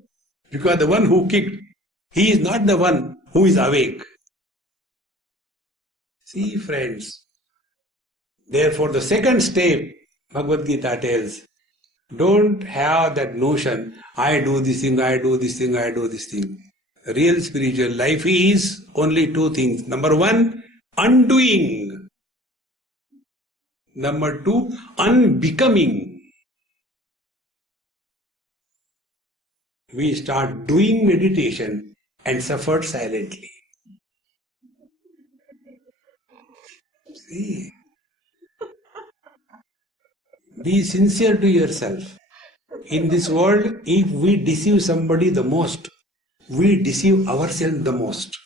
Because the one who kicked, he is not the one who is awake. See, friends. Therefore, the second step, Bhagavad Gita tells, don't have that notion, I do this thing, I do this thing, I do this thing. Real spiritual life is only two things. Number one, undoing. Number two, unbecoming. We start doing meditation and suffer silently. See? Be sincere to yourself. In this world, if we deceive somebody the most, we deceive ourselves the most,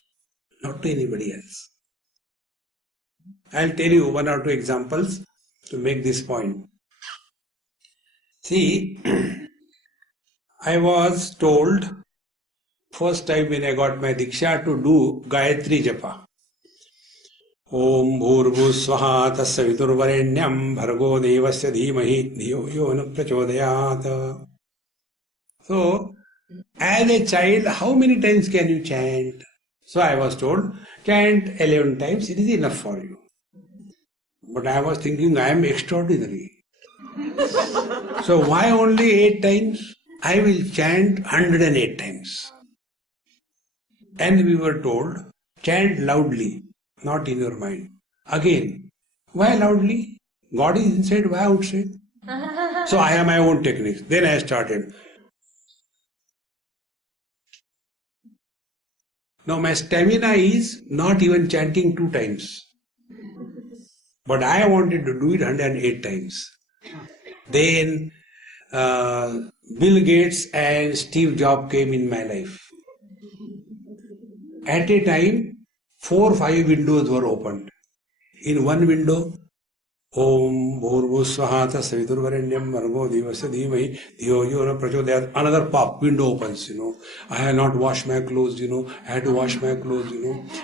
not to anybody else. I'll tell you one or two examples to make this point. See, I was told first time when I got my Diksha to do Gayatri Japa. Om Bhurvu Swaha Tasya Viturvarenyam Bhargo Devasya Dhimahi Dhiyo Yo Na Prachodayat. So, as a child, how many times can you chant? So I was told, chant 11 times, it is enough for you. But I was thinking, I am extraordinary. So why only 8 times? I will chant 108 times. And we were told, chant loudly, not in your mind. Again, why loudly? God is inside, why outside? So I have my own techniques. Then I started. Now my stamina is not even chanting 2 times. But I wanted to do it 108 times. Then Bill Gates and Steve Jobs came in my life. At a time, 4 or 5 windows were opened. In one window, Om Bhurvu Swaha Tasya Viturvarenyam Bhargo Devasya Dhimahi Dhiyo Yo Na Prachodayat. Another pop, window opens, I have not washed my clothes, I had to wash my clothes,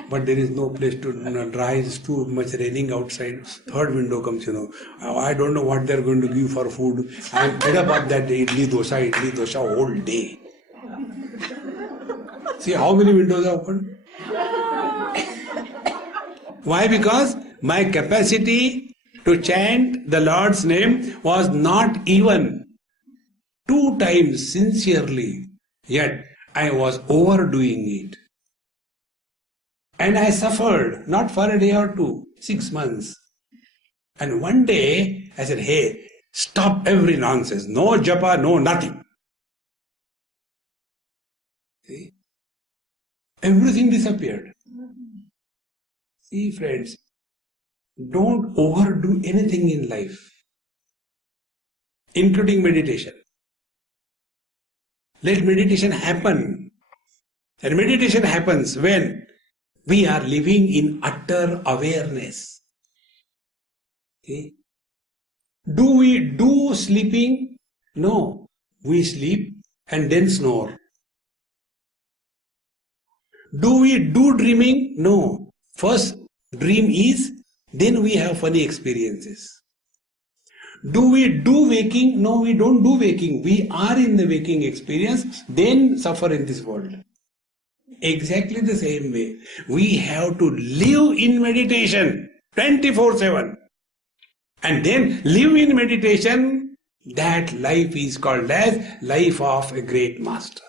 but there is no place to dry, it's too much raining outside. Third window comes, I don't know what they are going to give for food. I am fed up of that idli dosha whole day. See how many windows are open? Why? Because my capacity to chant the Lord's name was not even 2 times sincerely, yet I was overdoing it. And I suffered, not for a day or 2, 6 months. And one day I said, hey, stop every nonsense, no japa, no nothing. See? Everything disappeared. See, friends, don't overdo anything in life, including meditation. Let meditation happen. And meditation happens when we are living in utter awareness. See? Do we do sleeping? No. We sleep and then snore. Do we do dreaming? No. First dream is, then we have funny experiences. Do we do waking? No, we don't do waking. We are in the waking experience, then suffer in this world. Exactly the same way. We have to live in meditation 24/7. And then live in meditation. That life is called as life of a great master.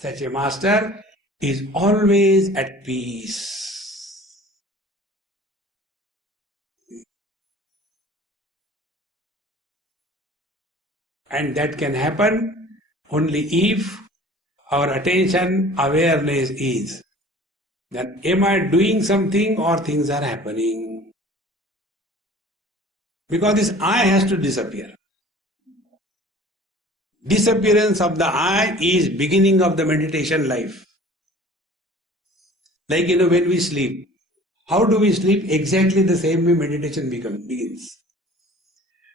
Such a master is always at peace. And that can happen only if our attention awareness is that am I doing something or things are happening? Because this I has to disappear. Disappearance of the I is beginning of the meditation life. Like when we sleep. How do we sleep? Exactly the same way meditation begins.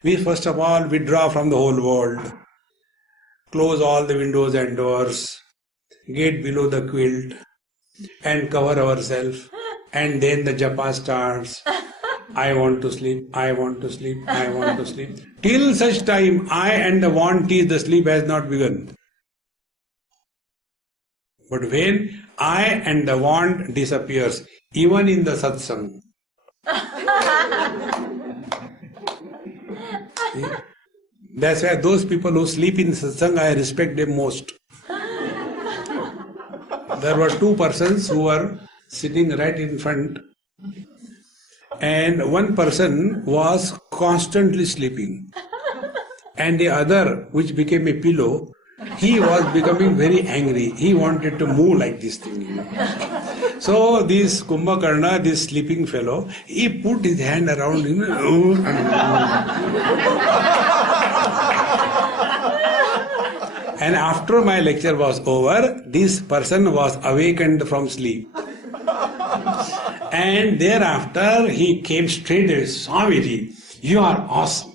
We first of all withdraw from the whole world, close all the windows and doors, get below the quilt and cover ourselves, and then the japa starts. I want to sleep, I want to sleep, I want to sleep. Till such time I and the want is the sleep has not begun. But when I and the want disappears, even in the satsang, that's why those people who sleep in satsang, I respect them most. There were two persons who were sitting right in front, and one person was constantly sleeping, and the other, which became a pillow, he was becoming very angry. He wanted to move like this thing. So this Kumbhakarna, this sleeping fellow, he put his hand around him. And after my lecture was over, this person was awakened from sleep. And thereafter he came straight away, Swamiji, you are awesome.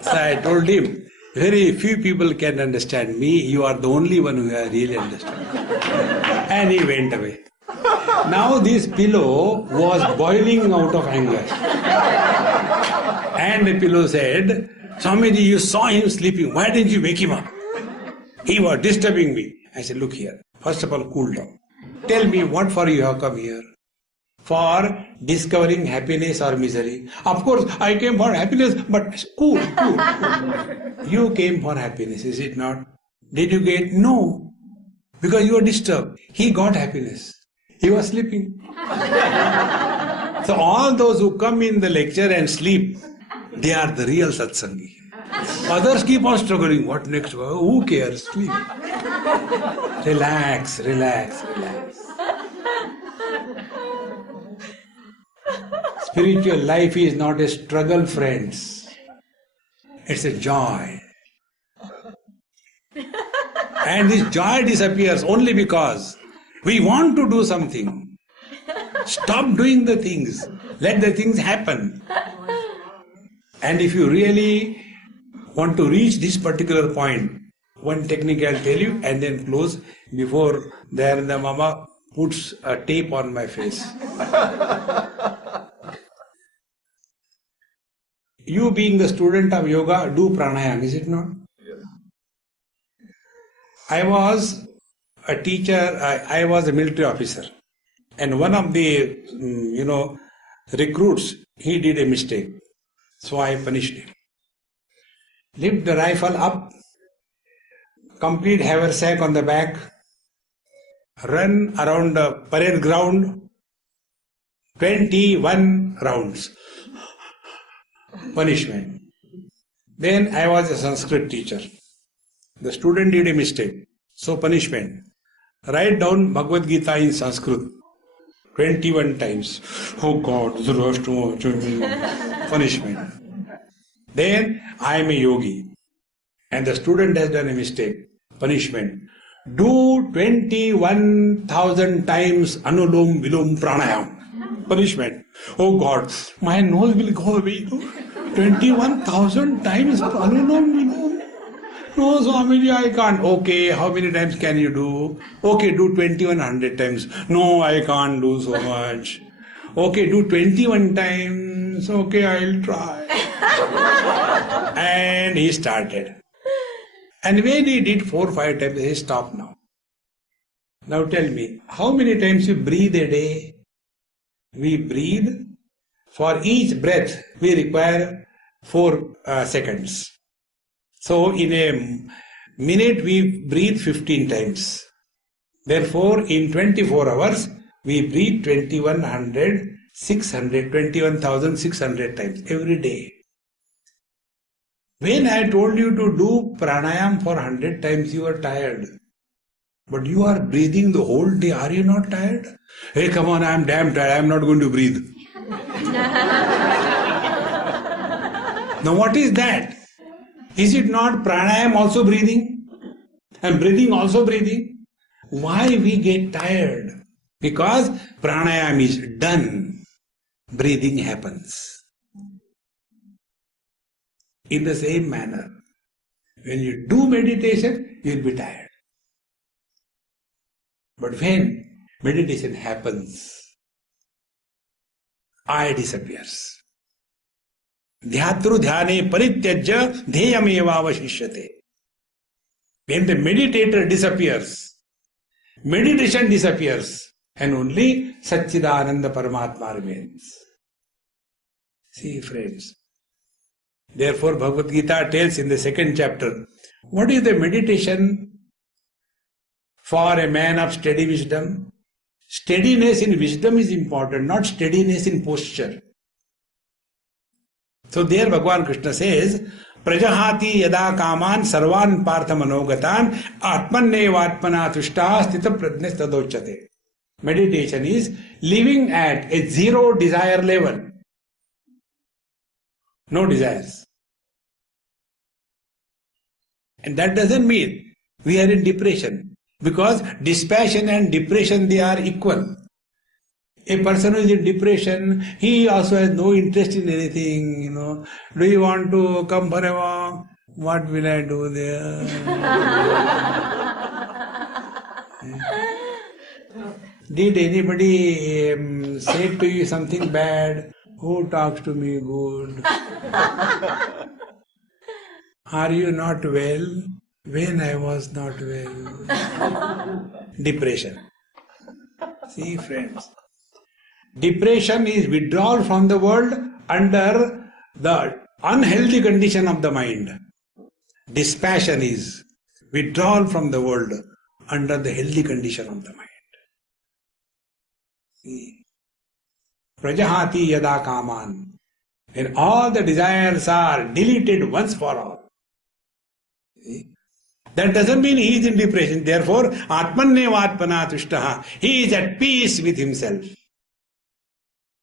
So I told him, very few people can understand me, you are the only one who I really understand. And he went away. Now this pillow was boiling out of anger. And the pillow said, Swamiji, you saw him sleeping, why didn't you wake him up? He was disturbing me. I said, look here, first of all, cool down. Tell me what for you have come here? For discovering happiness or misery. Of course, I came for happiness, but cool. You came for happiness, is it not? Did you get? No. Because you were disturbed. He got happiness. He was sleeping. So all those who come in the lecture and sleep, they are the real satsangi. Others keep on struggling. What next? Who cares? Sleep. Relax, relax, relax. Spiritual life is not a struggle, friends. It's a joy. And this joy disappears only because we want to do something. Stop doing the things. Let the things happen. And if you really want to reach this particular point, one technique I'll tell you and then close before the mama puts a tape on my face. You being the student of yoga, do pranayama, is it not? Yes. I was a teacher, I was a military officer. And one of the, recruits, he did a mistake. So I punished him. Lift the rifle up, complete haversack on the back, run around the parade ground, 21 rounds. Punishment. Then I was a Sanskrit teacher. The student did a mistake. So punishment. Write down Bhagavad Gita in Sanskrit 21 times. Oh God, punishment. Then I am a yogi and the student has done a mistake. Punishment. Do 21,000 times Anulom Vilom Pranayam. Punishment. Oh God, my nose will go away. 21,000 times Anulom Vilom. No, Swamiji, I can't. Okay, how many times can you do? Okay, do 2100 times. No, I can't do so much. Okay, do 21 times. Okay, I'll try. And he started. And when he did 4 or 5 times, he stopped now. Now tell me, how many times you breathe a day? We breathe. For each breath, we require 4 seconds. So in a minute we breathe 15 times. Therefore in 24 hours we breathe 21,600 times every day. When I told you to do pranayam for 100 times, you are tired. But you are breathing the whole day. Are you not tired? Hey, come on, I am damn tired. I am not going to breathe. Now what is that? Is it not pranayam also breathing? And breathing also breathing? Why we get tired? Because pranayam is done. Breathing happens. In the same manner, when you do meditation, you will be tired. But when meditation happens, I disappears. Dhyatru dhyane parityajya dheyameva avashishyate. When the meditator disappears, meditation disappears, and only Satchidananda Paramatma remains. See, friends. Therefore, Bhagavad Gita tells in the 2nd chapter, what is the meditation for a man of steady wisdom? Steadiness in wisdom is important, not steadiness in posture. So there Bhagavan Krishna says, Prajahati yada kaman sarvan partha manogatan atmannevatmana tushta stita prajnes tadochate. Meditation is living at a zero desire level. No desires. And that doesn't mean we are in depression. Because dispassion and depression, they are equal. A person who is in depression, he also has no interest in anything, Do you want to come for a walk? What will I do there? Did anybody say to you something bad? Who talks to me good? Are you not well? When I was not well. Depression. See, friends. Depression is withdrawal from the world under the unhealthy condition of the mind. Dispassion is withdrawal from the world under the healthy condition of the mind. See. Prajahati yada kaman. When all the desires are deleted once for all. See? That doesn't mean he is in depression. Therefore, atmannevatmana tushtaha. He is at peace with himself.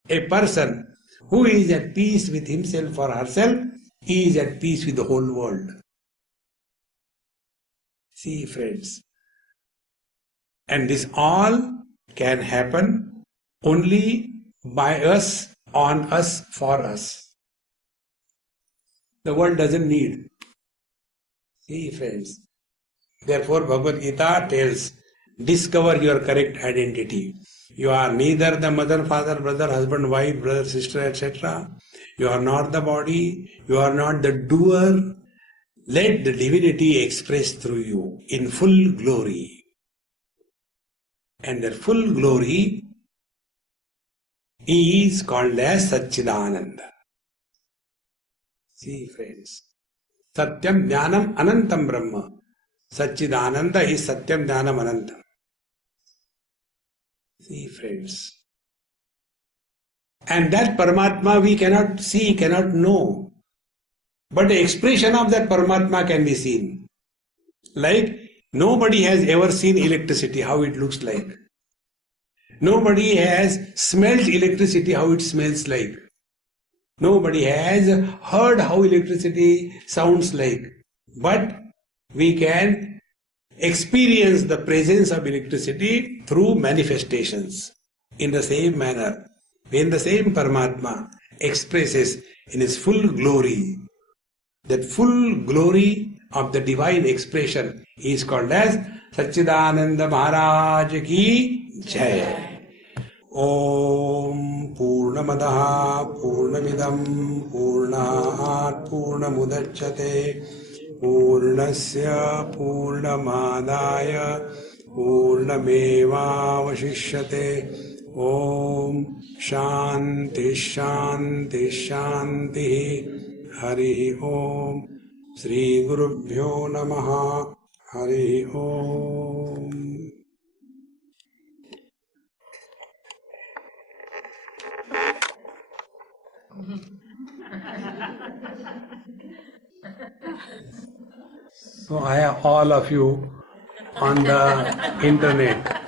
A person who is at peace with himself or herself, he is at peace with the whole world. See, friends. And this all can happen only by us, on us, for us. The world doesn't need. See, friends. Therefore, Bhagavad Gita tells, discover your correct identity. You are neither the mother, father, brother, husband, wife, brother, sister, etc. You are not the body. You are not the doer. Let the divinity express through you in full glory. And the full glory is called as Satchidananda. See, friends. Satyam Jnanam Anantam Brahma. Satchidananda is Satyam Jnanam Anantam. See, friends. And that Paramatma we cannot see, cannot know. but the expression of that Paramatma can be seen. Like nobody has ever seen electricity, how it looks like. Nobody has smelled electricity, how it smells like. Nobody has heard how electricity sounds like. But we can experience the presence of electricity through manifestations. In the same manner, when the same Paramatma expresses in his full glory, that full glory of the divine expression is called as Satchidananda Maharaj Ki Jai. Om Purnamadaha Purnamidam Purnat Purnamudachyate Purnasya Purnamadaya Purnamevavashishyate. Om Shanti Shanti Shanti. Hari Om. Shri Gurubhyo Namaha. Hari Om. So I have all of you on the internet.